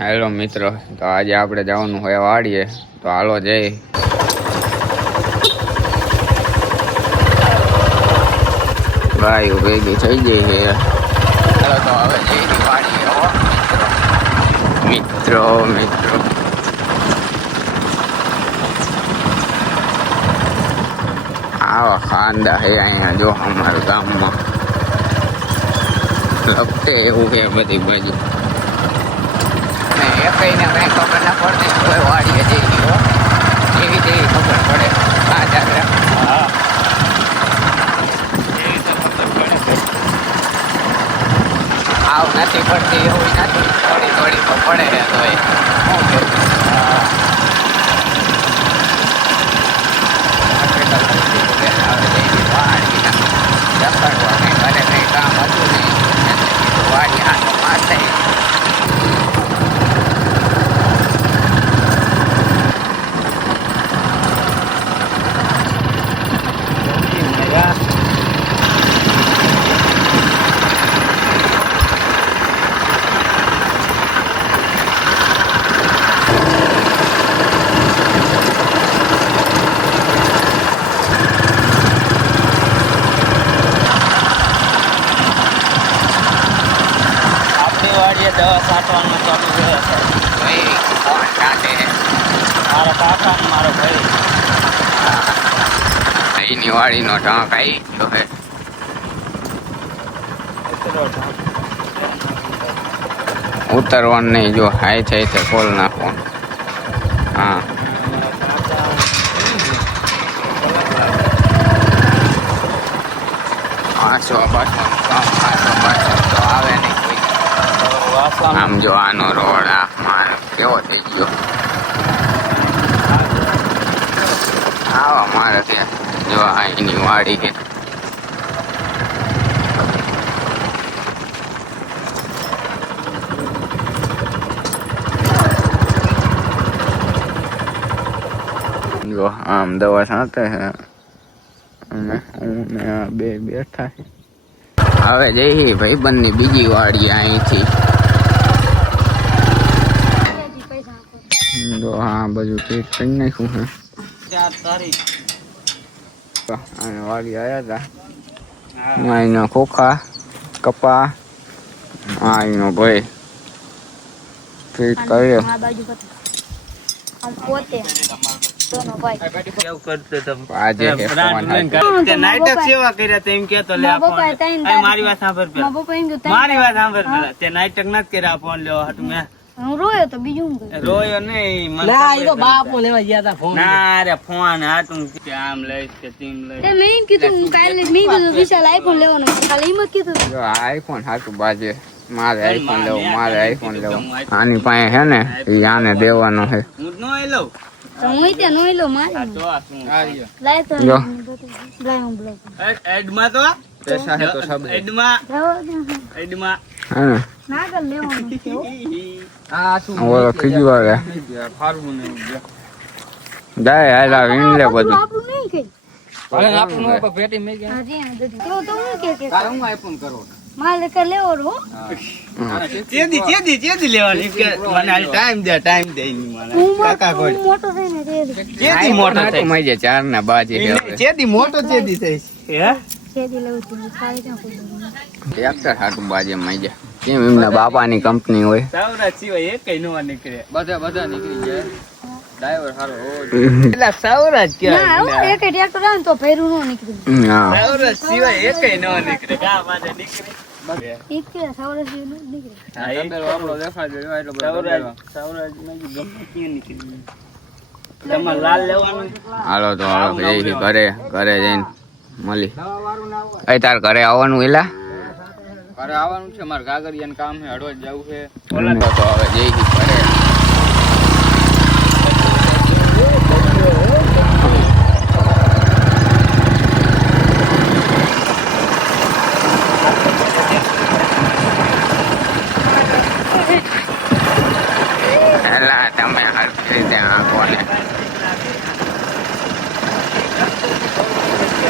Hello મિત્રો, તો આજે આપણે જવાનું હોય વાડીએ, તો હાલો જઈ. ગાયો ભેગી થઈ ગઈ છે. ચાલો તો હવે જઈ વાડીએ. મિત્રો આવા ખાંડા છે અહીંયા જો અમારા ગામમાં લપટે એવું છે બધી બાજુ. કઈને કઈ ખબર ના પડતી હવે વાડીએ જઈ ગયો એવી જેવી ખબર પડે. હા ચાલે હા એવી તો ખબર પડે. આવ નથી પડતી એવું નથી, થોડી થોડી તો પડે છે. તો શું કેવું હવે કઈ કામ હતું નહીં, વાડી હાથો મારશે. દવા છાંટવાનું ચાલુ છે. ભાઈ કોણ છાંટે? મારા કાકા ને મારો ભાઈ. અહીંની વાડીનો ઢાંક આવી ગયો છે. ઉતરવાનું નહીં, જો હાઈ થાય તો કોલ નાખવાનું. હા પાછો પાછો તો આવે નહીં. આમ જો આનો રોડ આ મારો કેવો થઈ ગયો. આવા મારે ત્યાં જો આ એની વાડી છે. જો આમ દવા છાંટે છે અને હું ને આ બે બેઠા છે. હવે જઈ ભાઈબંધની બીજી વાડી અહીંથી. જો હા બધું ઠીક કરી નાખ્યું છે. અને વાડી આવ્યા હતા અહીંનો ખોખા કપા અહીંનો ભાઈ ઠીક કર્યો. રોયો તો બીજું રોયો નહીં બાપો લેવા ગયા હતા ફોન. ના રે ફોન હાટું આમ લઈશ કે તેમ લઈશ. મેં એમ કીધું કાલે મેં કીધું વિશાલ આઈફોન લેવાનો ખાલી એમ જ કીધું. આઈફોન હાટું બાજે મારે આઈફોન લેવો. આની પાસે છે ને એ આને દેવાનો છે. હું નો લઉં તો હું ત્યાં નો લો મારે તો આ શું લાય તો જો લાય હું બ્લોક એડમાં તો પૈસા હે તો સબ એડમાં હા ના કર લેવાનું છે હો. આ શું ઓલો ખીજવાડે ફારવું ને જાય હાલા વીણ લે બધું. આપણું નહીં કઈ ભલે આપણું નો પેટી મે ગયા. હા જી તો હું કે તારે હું આઈફોન કરો મારે કર લેવો રો ચેદી લેવાની કે મને હાલ ટાઈમ દે મને કાકા કોઈ મોટો થઈને દે ચેદી મોટો થઈ મજે ચાર ના બાજી ચેદી મોટો ચેદી થઈ હે છેદી લેવું છે ખાલી ક્યાં કોઈ ટ્રેક્ટર હાટું બાજે મજે કેમ એમના બાપાની કંપની હોય. સૌરાજ સિવાય એકય નો નીકળે બધા નીકળી જાય. ડ્રાઈવર હારો એટલે સૌરાજ ના હું એક ટ્રેક્ટર આવે તો ફેરું નો નીકળી. હા સૌરાજ સિવાય એકય નો નીકળે ગા માથે નીકળે એક કે સૌરાજ નો નીકળે. હા એક આપણો દેખાડજો એટલો બધો સૌરાજ માં ગમે ક્યાં નીકળી. તમાર લાલ લેવાનું હાલો તો હવે જઈ ઘરે જઈને મળી. તાર ઘરે આવવાનું એલા ઘરે આવવાનું છે. મારે કાગળિયાનું કામ છે, હળવદ જવું છે. તો હવે જઈ ઘરે